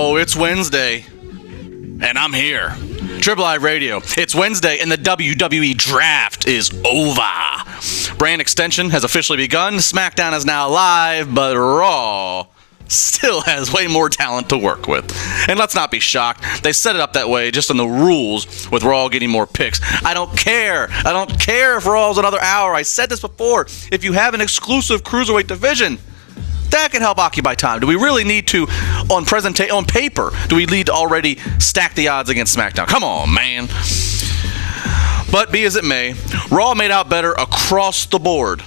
Oh, it's Wednesday, and I'm here. TribLIVE Radio. It's Wednesday, and the WWE Draft is over. Brand extension has officially begun. SmackDown is now live, but Raw still has way more talent to work with. And let's not be shocked. They set it up that way just in the rules with Raw getting more picks. I don't care. I don't care if Raw's another hour. I said this before. If you have an exclusive cruiserweight division, that can help occupy time. Do we really need to, on paper, do we need to already stack the odds against SmackDown? Come on, man. But be as it may, Raw made out better across the board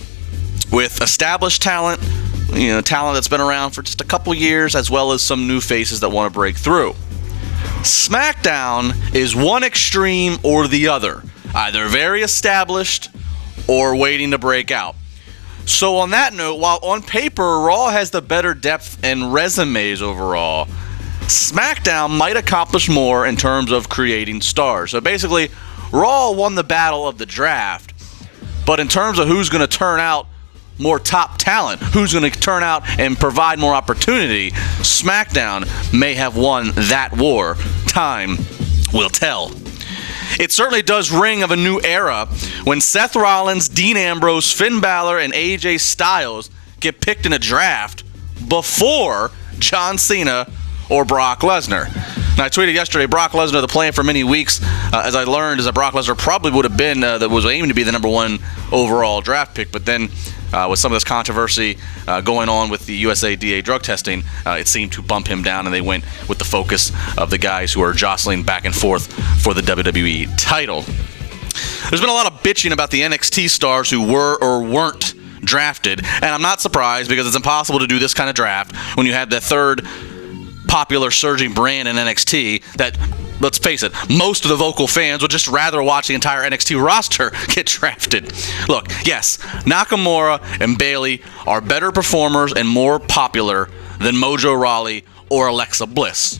with established talent, talent that's been around for just a couple years, as well as some new faces that want to break through. SmackDown is one extreme or the other, either very established or waiting to break out. So on that note, while on paper Raw has the better depth and resumes overall, SmackDown might accomplish more in terms of creating stars. So basically, Raw won the battle of the draft, but in terms of who's going to turn out more top talent, who's going to turn out and provide more opportunity, SmackDown may have won that war. Time will tell. It certainly does ring of a new era when Seth Rollins, Dean Ambrose, Finn Balor, and AJ Styles get picked in a draft before John Cena or Brock Lesnar. Now, I tweeted yesterday, Brock Lesnar, the plan for many weeks, as I learned, is that Brock Lesnar probably would have been, that was aiming to be the number one overall draft pick, but then with some of this controversy going on with the USADA drug testing, it seemed to bump him down, and they went with the focus of the guys who are jostling back and forth for the WWE title. There's been a lot of bitching about the NXT stars who were or weren't drafted, and I'm not surprised because it's impossible to do this kind of draft when you have the third popular surging brand in NXT that, let's face it, most of the vocal fans would just rather watch the entire NXT roster get drafted. Look, yes, Nakamura and Bayley are better performers and more popular than Mojo Rawley or Alexa Bliss.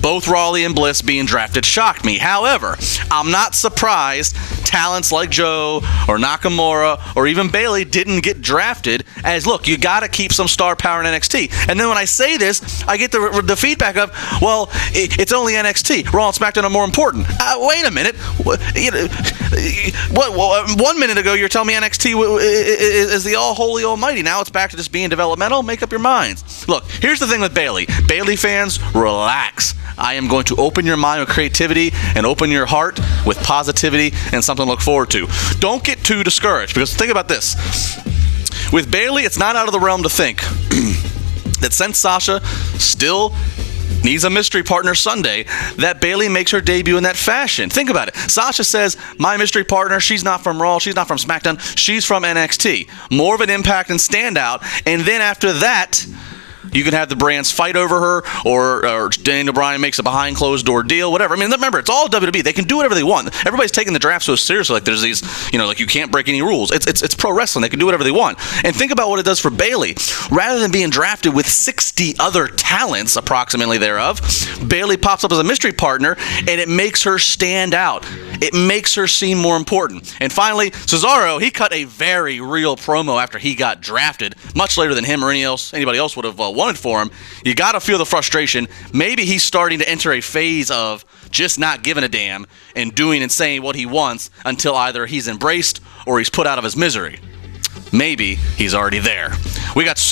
Both Rawley and Bliss being drafted shocked me. However, I'm not surprised talents like Joe or Nakamura or even Bayley didn't get drafted, as, look, you got to keep some star power in NXT. And then when I say this, I get the feedback of, well, it's only NXT. Raw and SmackDown are more important. Wait a minute. 1 minute ago, you're telling me NXT is the all-holy almighty. Now it's back to just being developmental. Make up your minds. Look, here's the thing with Bayley. Bayley fans, relax. I am going to open your mind with creativity and open your heart with positivity and something to look forward to. Don't get too discouraged, because think about this. With Bayley, it's not out of the realm to think that since Sasha still needs a mystery partner Sunday, that Bayley makes her debut in that fashion. Think about it. Sasha says, my mystery partner, she's not from Raw, she's not from SmackDown, she's from NXT. More of an impact and standout, and then after that, you can have the brands fight over her, or Daniel Bryan makes a behind closed door deal, whatever. I mean, remember, it's all WWE. They can do whatever they want. Everybody's taking the draft so seriously, like there's these, like you can't break any rules. It's pro wrestling. They can do whatever they want. And think about what it does for Bayley. Rather than being drafted with 60 other talents, approximately thereof, Bayley pops up as a mystery partner, and it makes her stand out. It makes her seem more important. And finally, Cesaro, he cut a very real promo after he got drafted, much later than him or anybody else would have wanted for him. You got to feel the frustration. Maybe he's starting to enter a phase of just not giving a damn and doing and saying what he wants until either he's embraced or he's put out of his misery. Maybe he's already there. We got